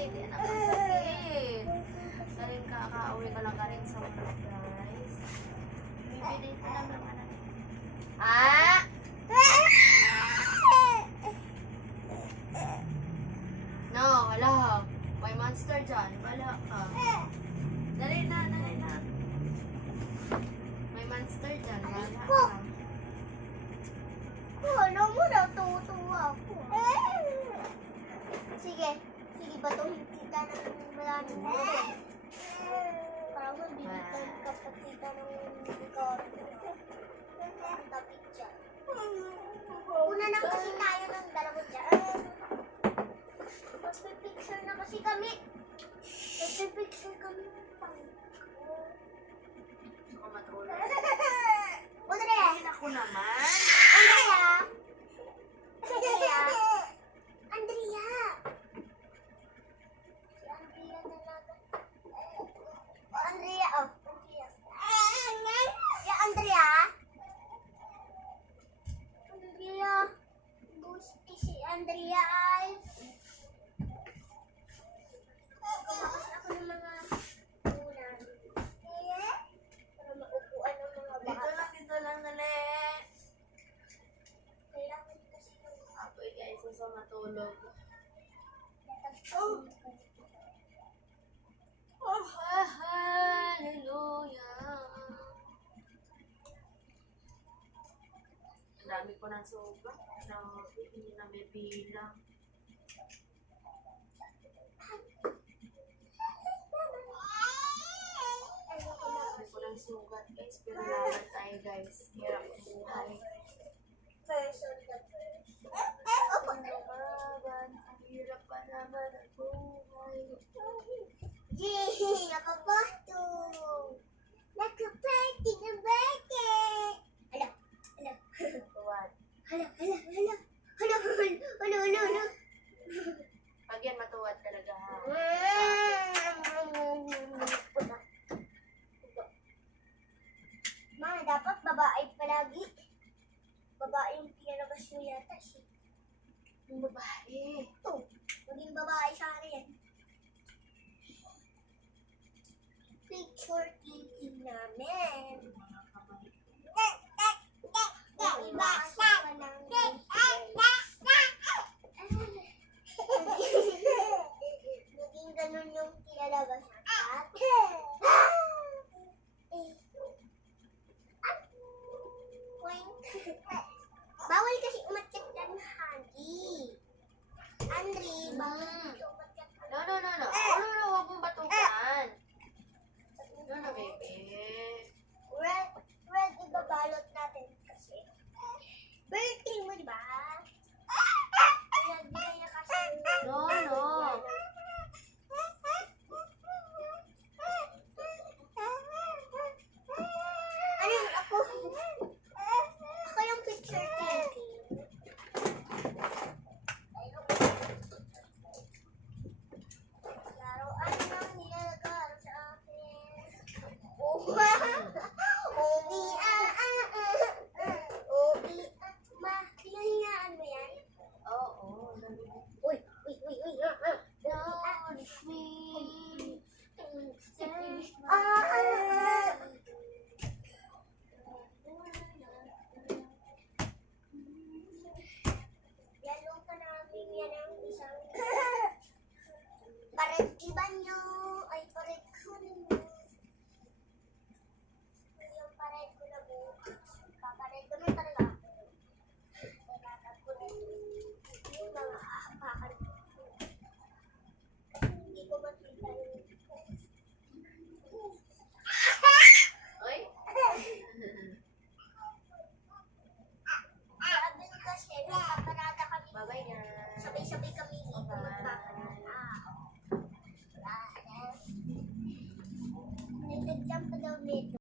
Hindi na masakit. Galing kakauwi ko lang galing sa work, guys. Bibili ko lang naman. Ah! No, wala. May monster dyan. Wala ka. Dali na, dali na. May monster dyan. Wala ka. Alam mo na, tutuwa ako. Sige, sige, batuhin kita ng maraming natin. Parang mabibigyan ka pa kita ng garden. Ang tapit dyan. Una na kasi tayo ng dalawa dyan. Magpipicture na kasi kami. Magpipicture kami ng pangko. Ako matulog. Andrea! Ay, ako naman. Andrea! Andrea! Andrea! Si Andrea talaga. Andrea, oh. Andrea. Si Andrea? Andrea. Gusti si Andrea ay. Kumakas ako ng mga ulan. Para maupuan ng mga baka. Dito lang, dali. Kailangan kasi ng Ako, guys, gusto matulog. Oh. Oh, hallelujah. Ang dami ko ng suga. Hindi na may bilang. Ang dami ko ng sugat, guys. Pero laban tayo, guys. Hirap ang buhay. Opo. Laban, ang hirap pa naman ang buhay. Yay! Nakapato! Nakaparty na birthday! Hala! Hala! Tuwad. Hala! Hala! Hala! Hala! Hala! Hala! Hala! Pag yan matuwad talaga, ha? Ma, dapat babae palagi. Babae yung pinalabas mo yata. Yung babae. Ito. Maging babae sa akin. Picture taking namin. Mga kamay. Ibasa pa ng naging ganun yung pinalabas natin. Bawal kasi umakyat ng hagi. Andre, bawal kasi umakyat ng No, no, no, no. No, huwag mong batukan. No, no, baby. Red, ibabalot natin kasi. Birthday mo, di ba? Nagbigay niya kasi. No, no. Ano yung ako? Ako yung picture taking. Laruan lang nilalagaro sa akin. Oh, ma, hinahingaan mo yan? Oo. Uy, uy, uy, uy, Don't me. Yalong ka namin yan ang isang parentiban nyo. Ay, pared ko ninyo. Yung pared ko na bukas. Papared ko na talaga. Itatag ko na yung mga ahapakan ko. Hindi ko makita yung Oy. sabi kasi, nagpaparada kami. Bye-bye na. Sabay-sabay kami dito magpaparada. Nagdagdag pa daw nito.